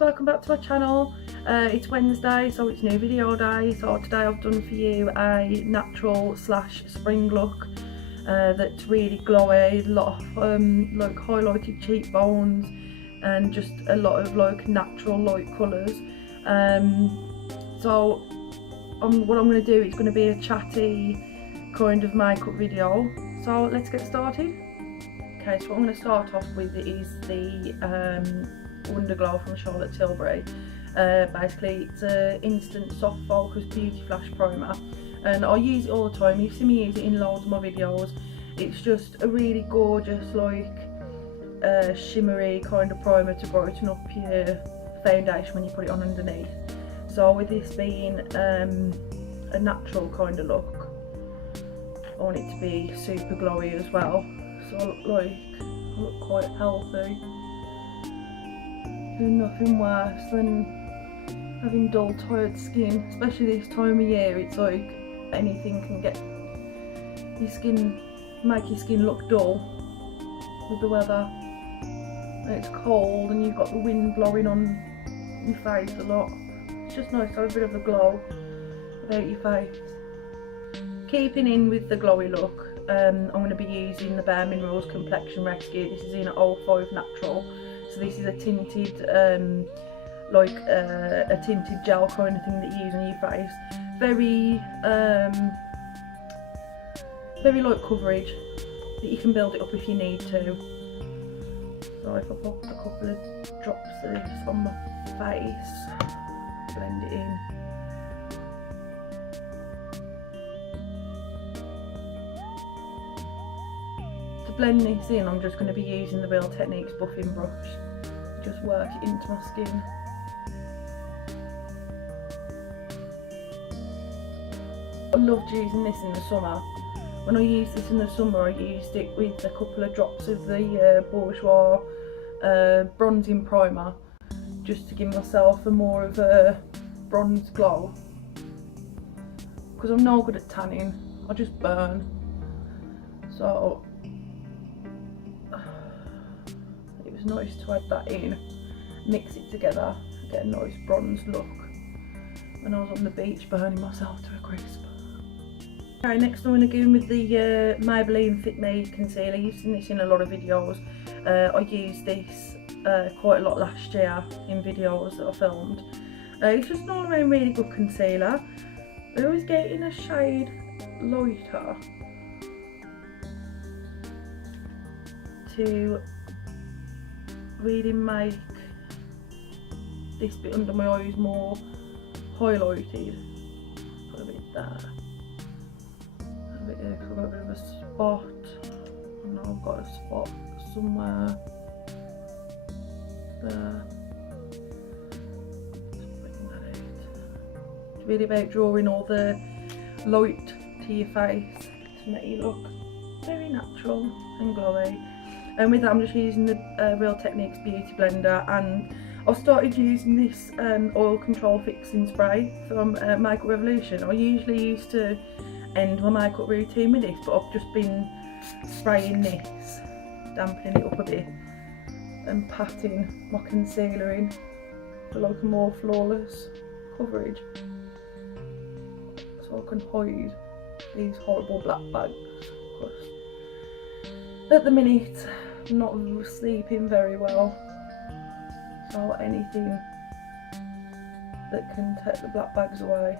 guys, welcome back to my channel. It's Wednesday, so it's new video day. So today I've done for you a natural slash spring look that's really glowy, a lot of like highlighted cheekbones and just a lot of like natural light colours. So what I'm going to do is going to be a chatty kind of makeup video. So let's get started. Okay, so what I'm going to start off with is the Wonderglow from Charlotte Tilbury. Basically it's an instant soft focus beauty flash primer, and I use it all the time. You've seen me use it in loads of my videos. It's just a really gorgeous, like shimmery kind of primer to brighten up your foundation when you put it on underneath. So with this being a natural kind of look, I want it to be super glowy as well. So like, I look quite healthy. There's nothing worse than having dull, tired skin, especially this time of year. It's like anything can get your skin, make your skin look dull with the weather. And it's cold and you've got the wind blowing on your face a lot. It's just nice to have a bit of a glow without your face. Keeping in with the glowy look, I'm going to be using the Bare Minerals Complexion Rescue. This is in 05 Natural. So this is a tinted, like a tinted gel kind of thing that you use on your face. Very, very light coverage that you can build it up if you need to. So if I pop a couple of drops of this on my face, blend it in. To blend this in, I'm just going to be using the Real Techniques buffing brush. Just work it into my skin. I loved using this in the summer. When I used this in the summer, I used it with a couple of drops of the Bourjois bronzing primer, just to give myself a more of a bronze glow. Because I'm no good at tanning, I just burn. So it was nice to add that in, mix it together, get a nice bronze look when I was on the beach burning myself to a crisp. Okay, next I'm going to go in with the Maybelline Fit Me concealer. You've seen this in a lot of videos. I used this quite a lot last year in videos that I filmed. It's just an all around really good concealer. I always get in a shade lighter to really make this bit under my eyes more highlighted. Put a bit there. A bit there because I've got a bit of a spot. I know I've got a spot somewhere there. Just bring that out. It's really about drawing all the light to your face to make you look very natural and glowy. And with that, I'm just using the Real Techniques Beauty Blender, and I've started using this oil control fixing spray from Makeup Revolution. I usually used to end my makeup routine with this, but I've just been spraying this, dampening it up a bit and patting my concealer in for like a more flawless coverage, so I can hide these horrible black bags. Because at the minute I'm not sleeping very well, so anything that can take the black bags away,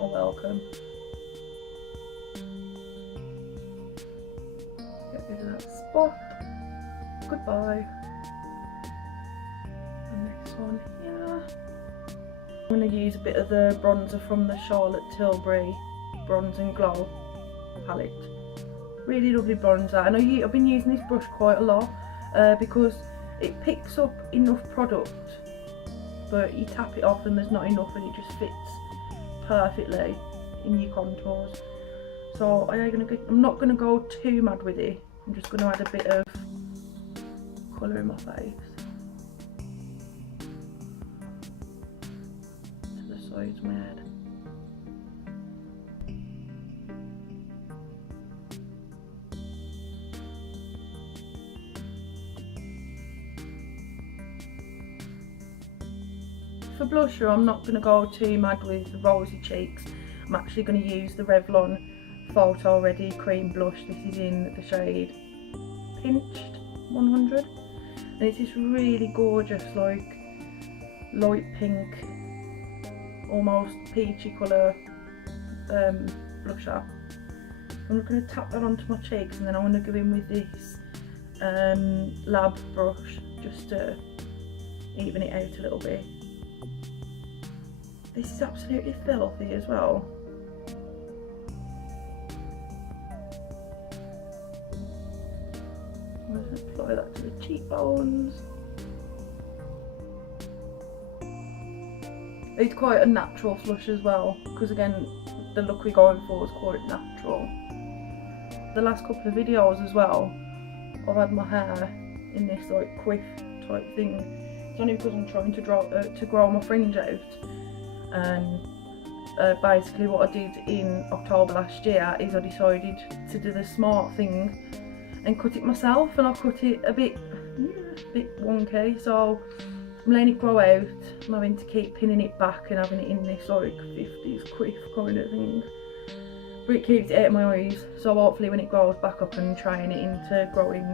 I welcome. Get rid of that spot. Goodbye. And this one here. I'm going to use a bit of the bronzer from the Charlotte Tilbury Bronze and Glow palette. Really lovely bronzer, and I've been using this brush quite a lot because it picks up enough product, but you tap it off and there's not enough, and it just fits perfectly in your contours. So I'm not going to go too mad with it. I'm just going to add a bit of colour in my face to the sides of my head. For blusher, I'm not going to go too mad with rosy cheeks. I'm actually going to use the Revlon Photo Ready Cream Blush. This is in the shade Pinched 100. And it's this really gorgeous, like, light pink, almost peachy colour blusher. I'm just going to tap that onto my cheeks, and then I'm going to go in with this lab brush just to even it out a little bit. This is absolutely filthy as well. I'm going to apply that to the cheekbones. It's quite a natural flush as well, because again, the look we're going for is quite natural. The last couple of videos as well, I've had my hair in this like quiff type thing. It's only because I'm trying to grow my fringe out. And basically what I did in October last year is I decided to do the smart thing and cut it myself, and I cut it a bit wonky, so I'm letting it grow out. I'm having to keep pinning it back and having it in this like 50s quiff kind of thing, but it keeps it out of my eyes, so hopefully when it grows back up and trying it into growing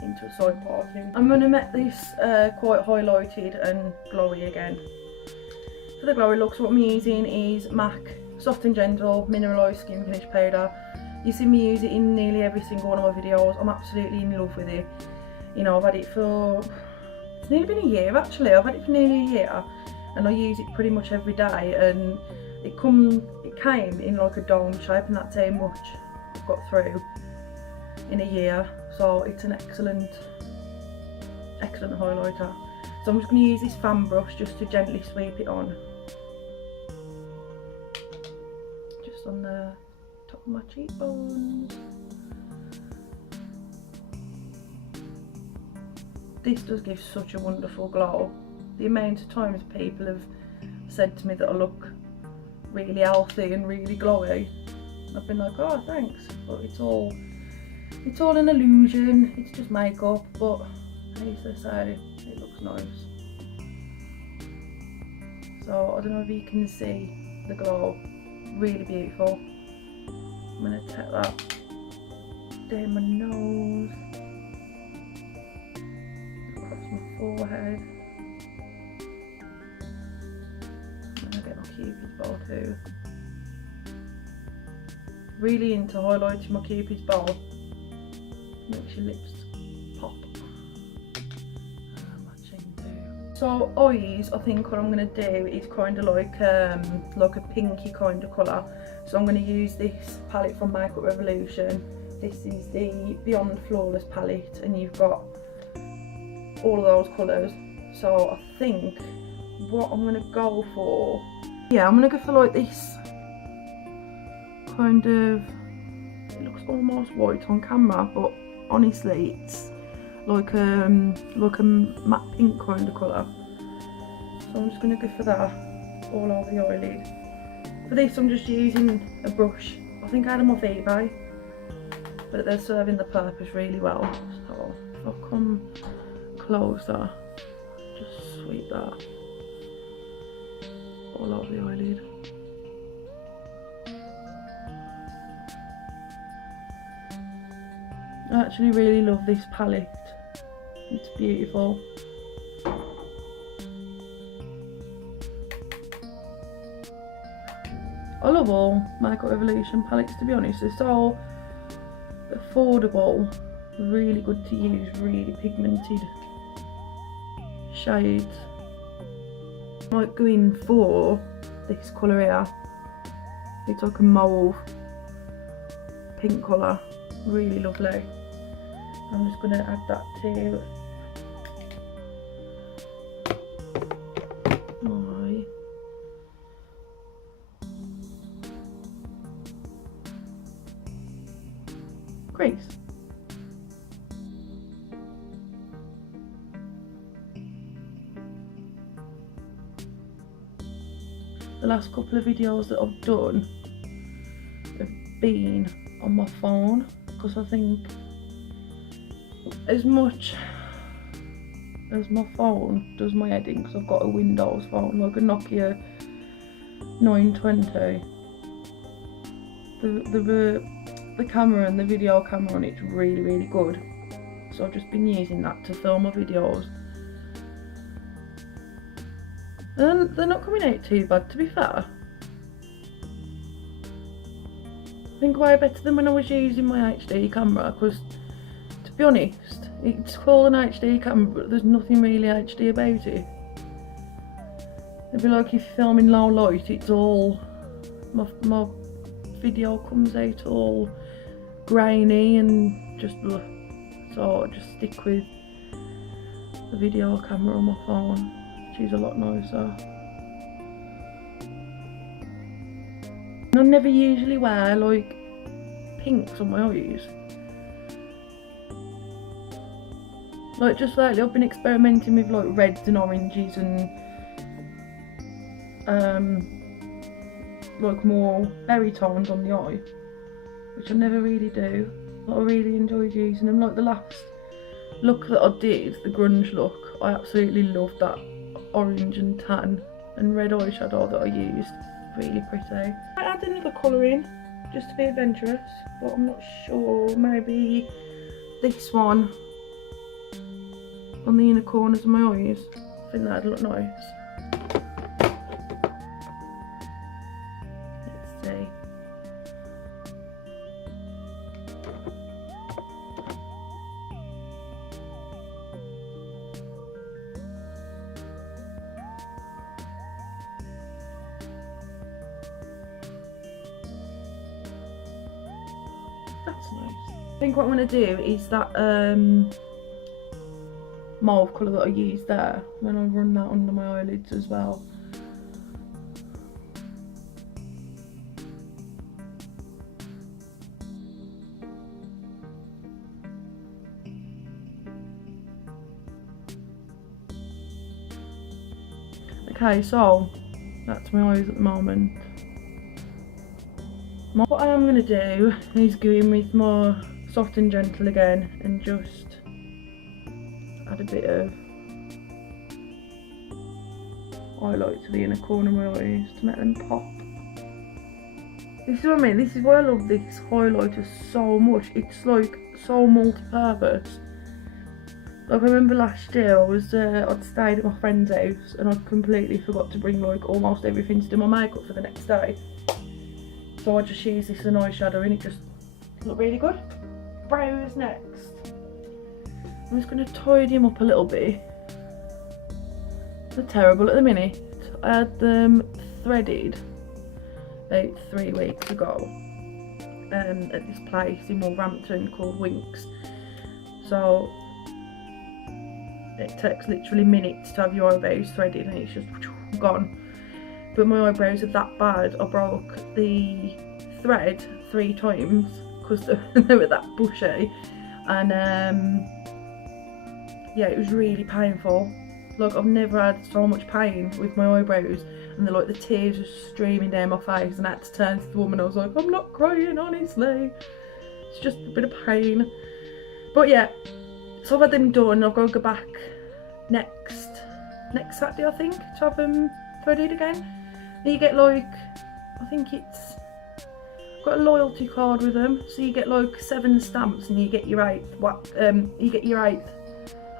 into a side parting. I'm going to make this quite highlighted and glowy again. For the glowy looks, what I'm using is MAC Soft and Gentle Mineralize Skin Finish Powder. You see me use it in nearly every single one of my videos. I'm absolutely in love with it. You know, I've had it for, it's nearly been a year actually. I've had it for nearly a year, and I use it pretty much every day, and it came in like a dome shape, and that's how much I've got through in a year. So it's an excellent highlighter. So I'm just going to use this fan brush just to gently sweep it on. Just on the top of my cheekbones. This does give such a wonderful glow. The amount of times people have said to me that I look really healthy and really glowy, I've been like, oh thanks, but it's all an illusion, it's just makeup, but as they say, it looks nice. So I don't know if you can see the glow, really beautiful. I'm going to take that down my nose, across my forehead. I'm going to get my Cupid's bow too. Really into highlighting my Cupid's bow. Makes your lips pop. So eyes, I think what I'm going to do is kind of like a pinky kind of colour. So I'm going to use this palette from Makeup Revolution. This is the Beyond Flawless palette, and you've got all of those colours. So I think what I'm going to go for, yeah, I'm going to go for like this kind of, it looks almost white on camera, but honestly it's like a matte pink kind of colour. So I'm just going to go for that all over the eyelid. For this I'm just using a brush. I think I had them off eBay, but they're serving the purpose really well. So if I come closer, just sweep that all over the eyelid. I actually really love this palette. It's beautiful. I love all Makeup Revolution palettes, to be honest. They're so affordable, really good to use, really pigmented shades. I might go in for this colour here. It's like a mauve pink colour, really lovely. I'm just going to add that to my crease. The last couple of videos that I've done have been on my phone, because I think as much as my phone does my editing, because I've got a Windows phone, like a Nokia 920. The camera and the video camera on it's really, really good. So I've just been using that to film my videos. And they're not coming out too bad, to be fair. I think way better than when I was using my HD camera, because to be honest, it's called an HD camera but there's nothing really HD about it. It'd be like if you're filming low light, it's all, my video comes out all grainy and just blah. So I just stick with the video camera on my phone, which is a lot nicer. I never usually wear like pinks on my eyes. Like just lately I've been experimenting with like reds and oranges and like more berry tones on the eye, which I never really do. But I really enjoyed using them. Like the last look that I did, the grunge look, I absolutely loved that orange and tan and red eyeshadow that I used. Really pretty. I add another colour in just to be adventurous, but I'm not sure. Maybe this one on the inner corners of my eyes. I think that'd look nice. Let's see. That's nice. I think what I'm going to do is that mauve colour that I used there, then I'll run that under my eyelids as well. Okay, so that's my eyes at the moment. What I am going to do is go in with my soft and gentle again and just add a bit of highlight to the inner corner of my eyes to make them pop. This is what I mean, this is why I love this highlighter so much. It's like so multi-purpose. Like I remember last year I'd stayed at my friend's house and I'd completely forgot to bring like almost everything to do my makeup for the next day. So I just used this as an eyeshadow and it just looked really good. Brows next. I'm just going to tidy them up a little bit. They're terrible at the minute. I had them threaded about 3 weeks ago at this place in Wolverhampton called Winks. So it takes literally minutes to have your eyebrows threaded and it's just gone. But my eyebrows are that bad, I broke the thread 3 times because they were that bushy, and yeah, it was really painful. Like I've never had so much pain with my eyebrows, and they're like the tears were streaming down my face and I had to turn to the woman. I was like, I'm not crying, honestly, it's just a bit of pain. But yeah, so I've had them done. I've got to go back next Saturday I think to have them threaded again. You get like, I think it's got a loyalty card with them, so you get like 7 stamps and you get your 8th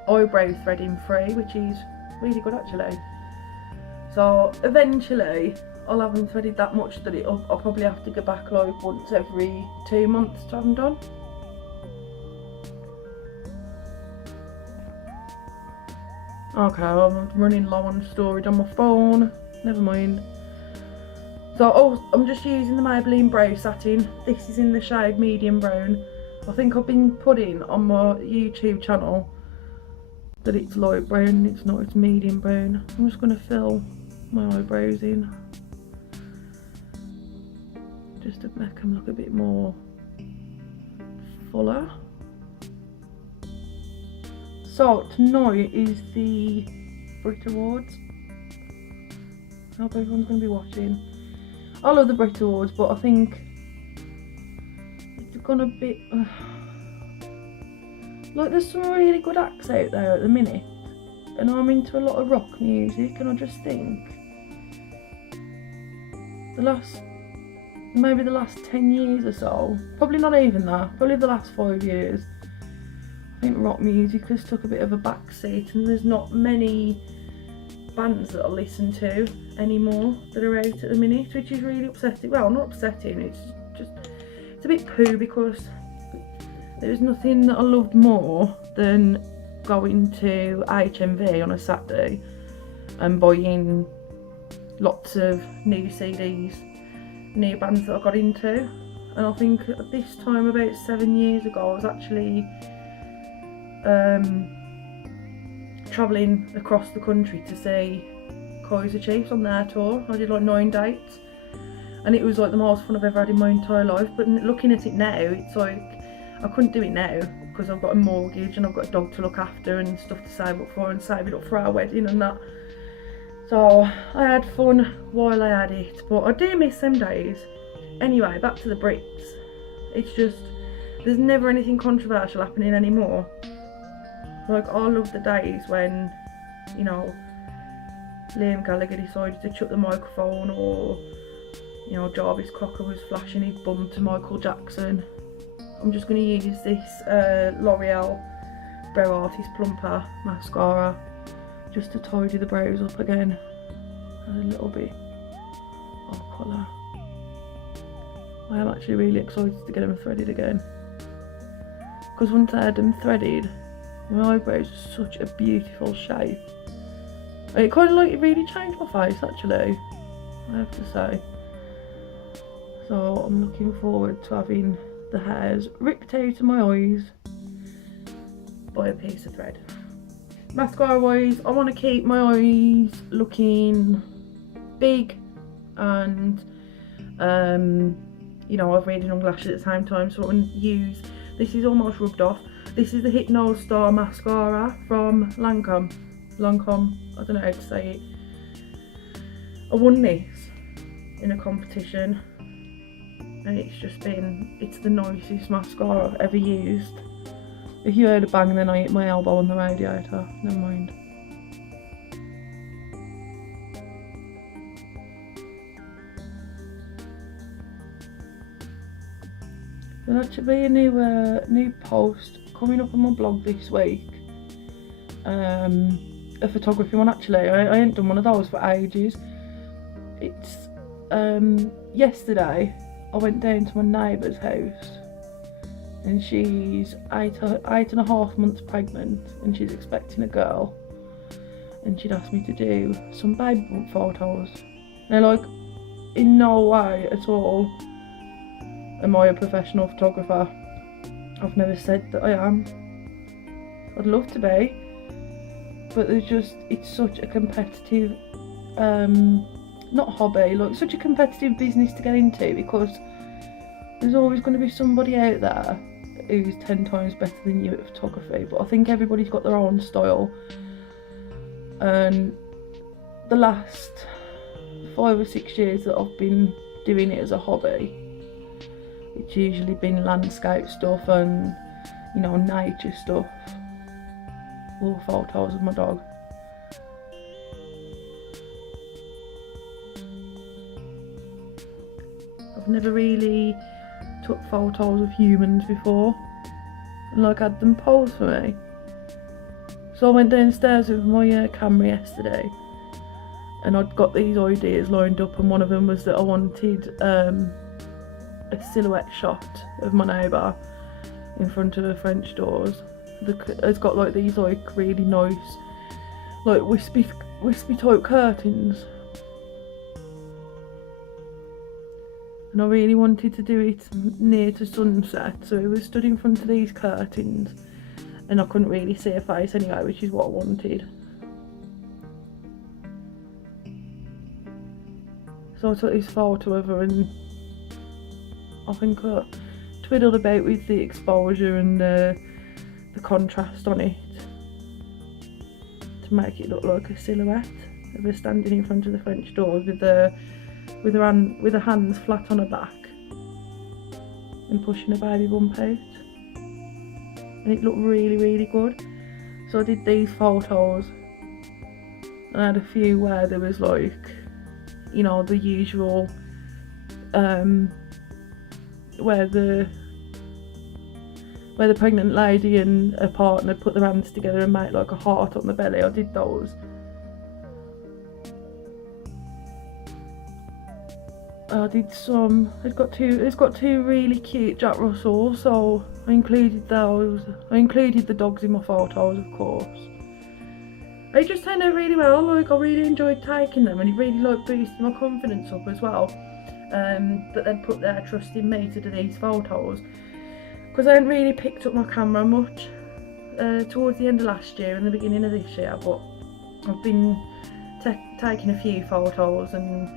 eyebrow threading free, which is really good actually. So eventually I'll have them threaded that much that I'll probably have to go back like once every 2 months to have them done. Okay, I'm running low on storage on my phone, never mind. So, I'm just using the Maybelline Brow Satin. This is in the shade medium brown. I think I've been putting on my YouTube channel that it's light brown, it's not, it's medium brown. I'm just going to fill my eyebrows in, just to make them look a bit more fuller. So, tonight is the Brit Awards. I hope everyone's going to be watching. I love the Brit Awards, but I think it's gonna be like there's some really good acts out there at the minute, and I'm into a lot of rock music, and I just think maybe the last 10 years or so, probably not even that, probably the last 5 years, I think rock music has took a bit of a backseat, and there's not many bands that I listen to anymore that are out at the minute, which is really upsetting. Well, not upsetting, it's a bit poo, because there's nothing that I loved more than going to HMV on a Saturday and buying lots of new CDs, new bands that I got into. And I think at this time, about 7 years ago, I was actually travelling across the country to see Kaiser Chiefs on their tour. I did like 9 dates, and it was like the most fun I've ever had in my entire life. But looking at it now, it's like I couldn't do it now because I've got a mortgage and I've got a dog to look after and stuff to save up for, and save it up for our wedding and that. So I had fun while I had it, but I do miss them days. Anyway, back to the bricks. It's just, there's never anything controversial happening anymore. Like, I love the days when, you know, Liam Gallagher decided to chuck the microphone, or, you know, Jarvis Cocker was flashing his bum to Michael Jackson. I'm just going to use this L'Oreal Brow Artist Plumper Mascara just to tidy the brows up again. And a little bit of colour. I am actually really excited to get them threaded again, because once I had them threaded, my eyebrows are such a beautiful shape. It kind of like really changed my face actually, I have to say. So I'm looking forward to having the hairs ripped out of my eyes by a piece of thread. Mascara wise, I want to keep my eyes looking big, and you know, I've reading on lashes at the same time, so I'm going to use, this is almost rubbed off, this is the Hypnose Star Mascara from Lancome, I don't know how to say it. I won this in a competition, and it's just been, it's the nicest mascara I've ever used. If you heard a bang, then I hit my elbow on the radiator, never mind. There'll actually be a new post coming up on my blog this week. A photography one actually. I ain't done one of those for ages. It's yesterday I went down to my neighbour's house, and she's eight and a half months pregnant, and she's expecting a girl, and she'd asked me to do some baby bump photos. Now, like, in no way at all am I a professional photographer. I've never said that I am. I'd love to be, but there's just, it's such a competitive, not hobby, like such a competitive business to get into, because there's always going to be somebody out there who's 10 times better than you at photography. But I think everybody's got their own style, and the last 5 or 6 years that I've been doing it as a hobby, it's usually been landscape stuff and, you know, nature stuff, or photos of my dog. I've never really took photos of humans before and like had them pose for me. So I went downstairs with my camera yesterday, and I'd got these ideas lined up, and one of them was that I wanted a silhouette shot of my neighbour in front of the French doors. It's got like these like really nice, like wispy type curtains, and I really wanted to do it near to sunset, so it was stood in front of these curtains and I couldn't really see her face anyway, which is what I wanted. So I took this photo of her, and I think I twiddled about with the exposure and the contrast on it to make it look like a silhouette of her standing in front of the French doors with her hands flat on her back and pushing her baby bump out, and it looked really, really good. So I did these photos I had a few where there was like, you know, the usual where the pregnant lady and her partner put their hands together and make like a heart on the belly. I did those. I did some. It's got two really cute Jack Russells, so I included those. I included the dogs in my photos, of course. They just turned out really well. Like, I really enjoyed taking them, and it really like boosted my confidence up as well. That they'd put their trust in me to do these photos, because I hadn't really picked up my camera much towards the end of last year and the beginning of this year, but I've been taking a few photos, and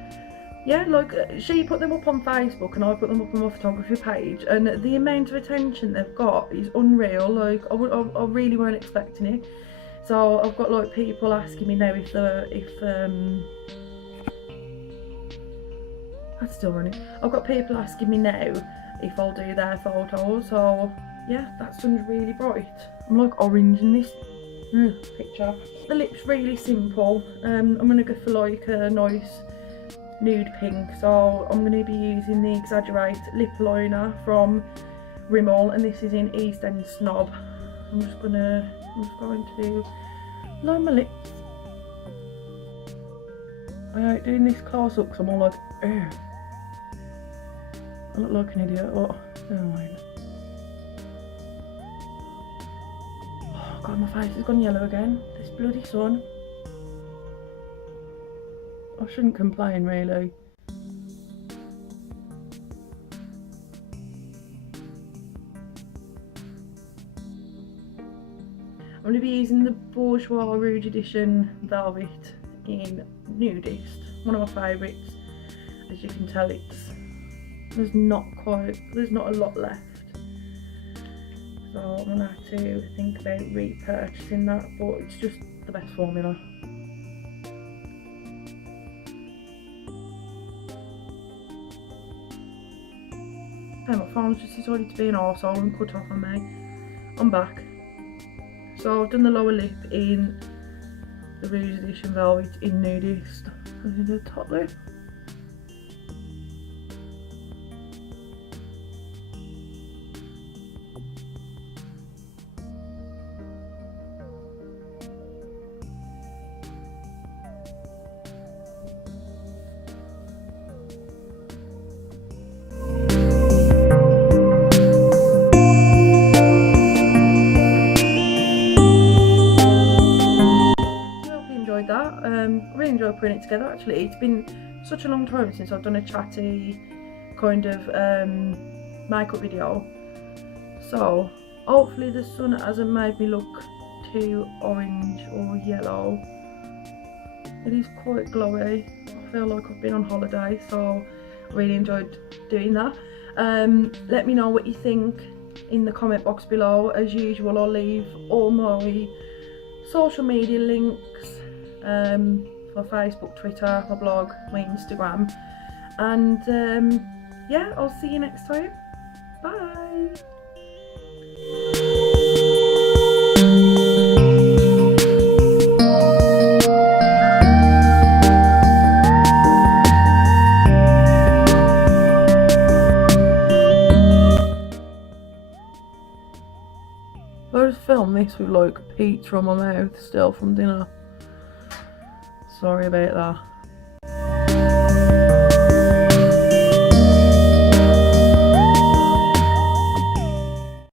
yeah, like she put them up on Facebook and I put them up on my photography page, and the amount of attention they've got is unreal. Like I really weren't expecting it. So I've got like people asking me now if that's still running. I've got people asking me now if I'll do their photos. So yeah, that sun's really bright. I'm like orange in this picture. The lip's really simple. I'm gonna go for like a nice nude pink, so I'm going to be using the Exaggerate lip liner from Rimmel, and this is in East End Snob. I'm just going to line my lips. I hate doing this close up because I'm all like, ugh. I look like an idiot. Oh, never mind. Oh god, my face has gone yellow again. This bloody sun. I shouldn't complain really. I'm going to be using the Bourjois Rouge Edition Velvet in Nude-ist, one of my favourites. As you can tell, there's not a lot left. So I'm going to have to think about repurchasing that, but it's just the best formula. My phone's just decided to be an arsehole and cut off on me. I'm back. So I've done the lower lip in the Rouge Edition Velvet in Nude-ist. And the top lip. Really enjoyed putting it together. Actually, it's been such a long time since I've done a chatty kind of makeup video, so hopefully the sun hasn't made me look too orange or yellow. It is quite glowy. I feel like I've been on holiday, so I really enjoyed doing that. Let me know what you think in the comment box below. As usual, I'll leave all my social media links for Facebook, Twitter, my blog, my Instagram, and yeah, I'll see you next time. Bye. I just filmed this with like pizza on my mouth still from dinner. Sorry about that.